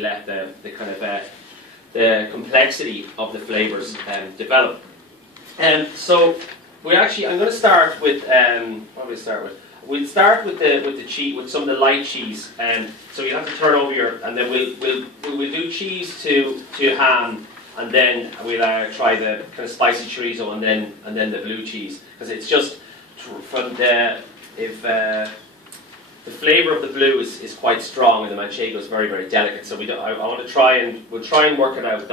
let the kind of the complexity of the flavors develop. So I'm going to start with what do we start with? We'll start with the cheese, with some of the light cheese. So you have to turn over and then we'll do cheese to ham, and then we'll try the kind of spicy chorizo, and then the blue cheese, because it's just from the flavour of the blue is quite strong, and the manchego is very, very delicate. So we'll try and work it out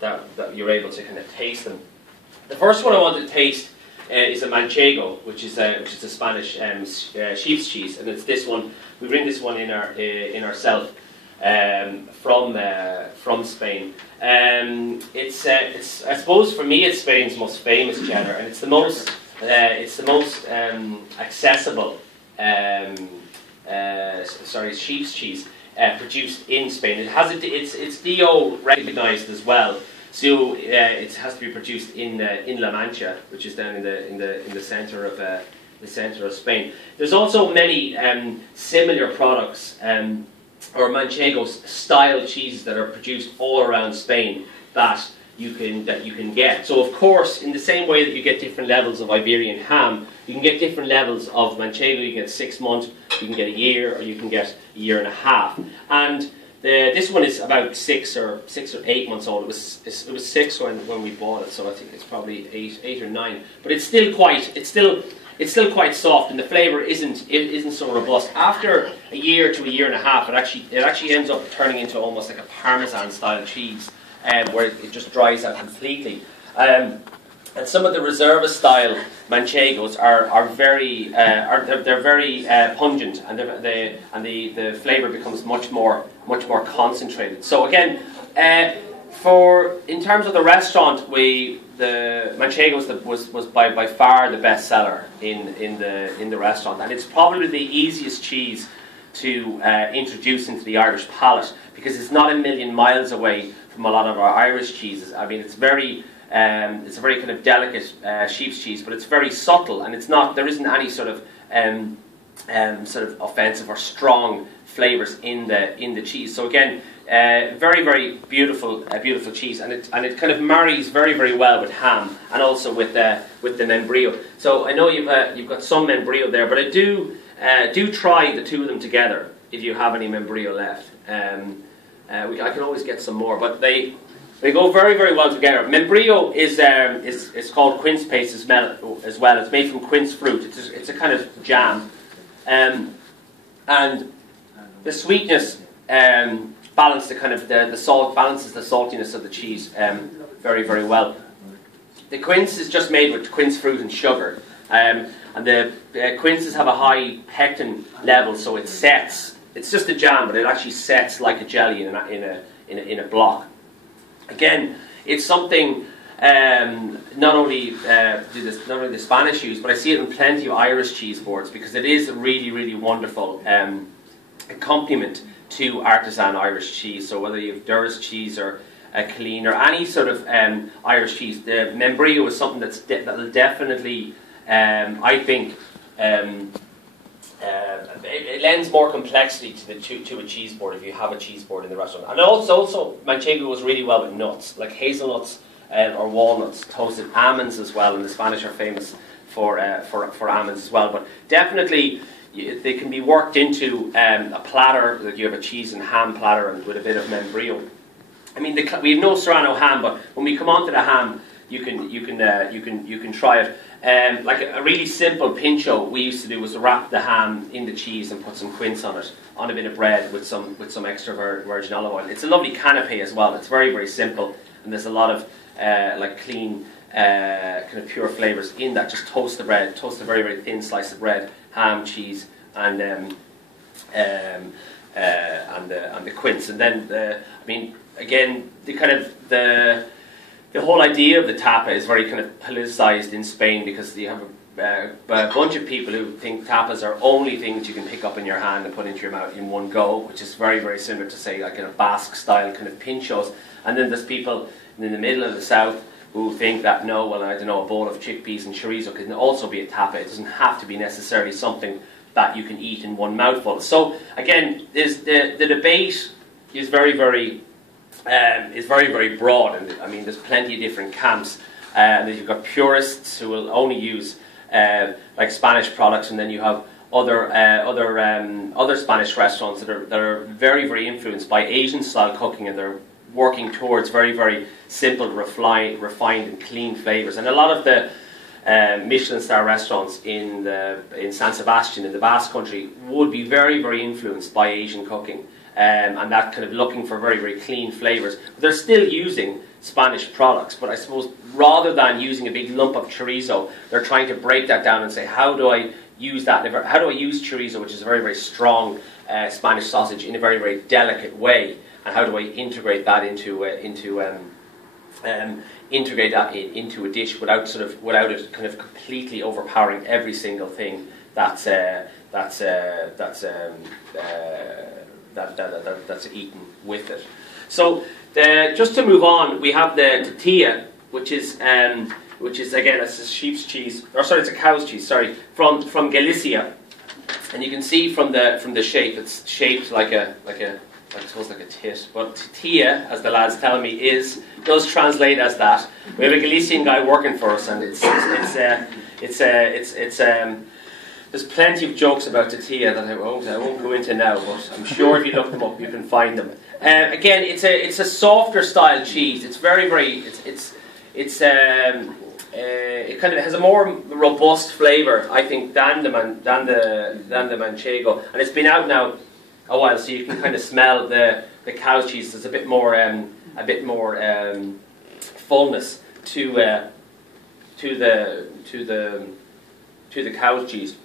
that you're able to kind of taste them. The first one I want to taste is a manchego, which is a Spanish sheep's cheese, and it's this one. We bring this one in ourselves from Spain. It's I suppose for me it's Spain's most famous cheddar, and it's the most accessible sheep's cheese produced in Spain. It's DO recognised as well. So it has to be produced in La Mancha, which is down in the centre of Spain. There's also many similar products or manchegos style cheeses that are produced all around Spain that you can get. So of course, in the same way that you get different levels of Iberian ham, you can get different levels of manchego. You can get 6 months, you can get a year, or you can get a year and a half. And this one is about 6 or 8 months old. It was 6 when we bought it, so I think it's probably 8 or 9. But it's still quite soft, and the flavour isn't so robust. After a year to a year and a half, it actually ends up turning into almost like a Parmesan style cheese, where it just dries out completely. And some of the Reserva style manchegos are very pungent, and the flavour becomes much more concentrated. So again, in terms of the restaurant, the manchegos was by far the best seller in the restaurant, and it's probably the easiest cheese to introduce into the Irish palate, because it's not a million miles away from a lot of our Irish cheeses. I mean, it's a very kind of delicate sheep's cheese, but it's very subtle, and there isn't any sort of offensive or strong flavours in the cheese. So again, very, very beautiful cheese, and it kind of marries very, very well with ham, and also with the membrillo. So I know you've got some membrillo there, but I do try the two of them together if you have any membrillo left. I can always get some more, but they go very, very well together. Membrillo is called quince paste as well. It's made from quince fruit. It's a kind of jam, and the sweetness balances the saltiness of the cheese very, very well. The quince is just made with quince fruit and sugar, and the quinces have a high pectin level, so it sets. It's just a jam, but it actually sets like a jelly in a block. Again, it's something not only the Spanish use, but I see it in plenty of Irish cheese boards, because it is a really, really wonderful accompaniment to artisan Irish cheese. So whether you have Durr's cheese or a Colleen or any sort of Irish cheese, the membrillo is something that'll definitely, I think, it lends more complexity to a cheese board if you have a cheese board in the restaurant. And also manchego goes really well with nuts, like hazelnuts or walnuts, toasted almonds as well, and the Spanish are famous for almonds as well. But definitely they can be worked into a platter, like you have a cheese and ham platter and with a bit of membrillo. I mean, we have no Serrano ham, but when we come on to the ham, you can try it. Like a really simple pincho we used to do was to wrap the ham in the cheese and put some quince on it, on a bit of bread with some extra virgin olive oil. It's a lovely canapé as well. It's very, very simple, and there's a lot of like clean kind of pure flavours in that. Just toast the bread, toast a very, very thin slice of bread, ham, cheese, and the quince, and then I mean, again, the whole idea of the tapa is very kind of politicised in Spain, because you have a bunch of people who think tapas are only things you can pick up in your hand and put into your mouth in one go, which is very, very similar to, say, like in a Basque style kind of pinchos. And then there's people in the middle of the south who think that, no, well, I don't know, a bowl of chickpeas and chorizo can also be a tapa. It doesn't have to be necessarily something that you can eat in one mouthful. So again, there's the debate is very very broad, and I mean there's plenty of different camps. And you've got purists who will only use like Spanish products, and then you have other Spanish restaurants that are very influenced by Asian style cooking, and they're working towards very simple, refined and clean flavors. And a lot of the Michelin star restaurants in San Sebastian in the Basque Country would be very influenced by Asian cooking, and that kind of looking for very clean flavors. But they're still using Spanish products, but I suppose rather than using a big lump of chorizo, they're trying to break that down and say, how do I use that? How do I use chorizo, which is a very strong Spanish sausage, in a very delicate way, and how do I integrate that into a dish without it kind of completely overpowering every single thing that's eaten with it. So just to move on, we have the tortilla, which is again, it's a sheep's cheese, or sorry, it's a cow's cheese. Sorry, from Galicia, and you can see from the shape, it's shaped like a I suppose like a tit. But tortilla, as the lads tell me, does translate as that. We have a Galician guy working for us, and there's plenty of jokes about tortilla that I won't go into now, but I'm sure if you look them up, you can find them. Again, it's a softer style cheese. It's it kind of has a more robust flavour, I think, than the manchego, and it's been out now a while, so you can kind of smell the cow's cheese. There's a bit more fullness to the cow's cheese.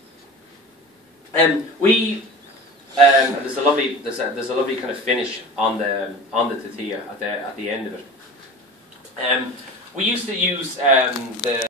And there's a lovely kind of finish on the tortilla at the end of it. We used to use the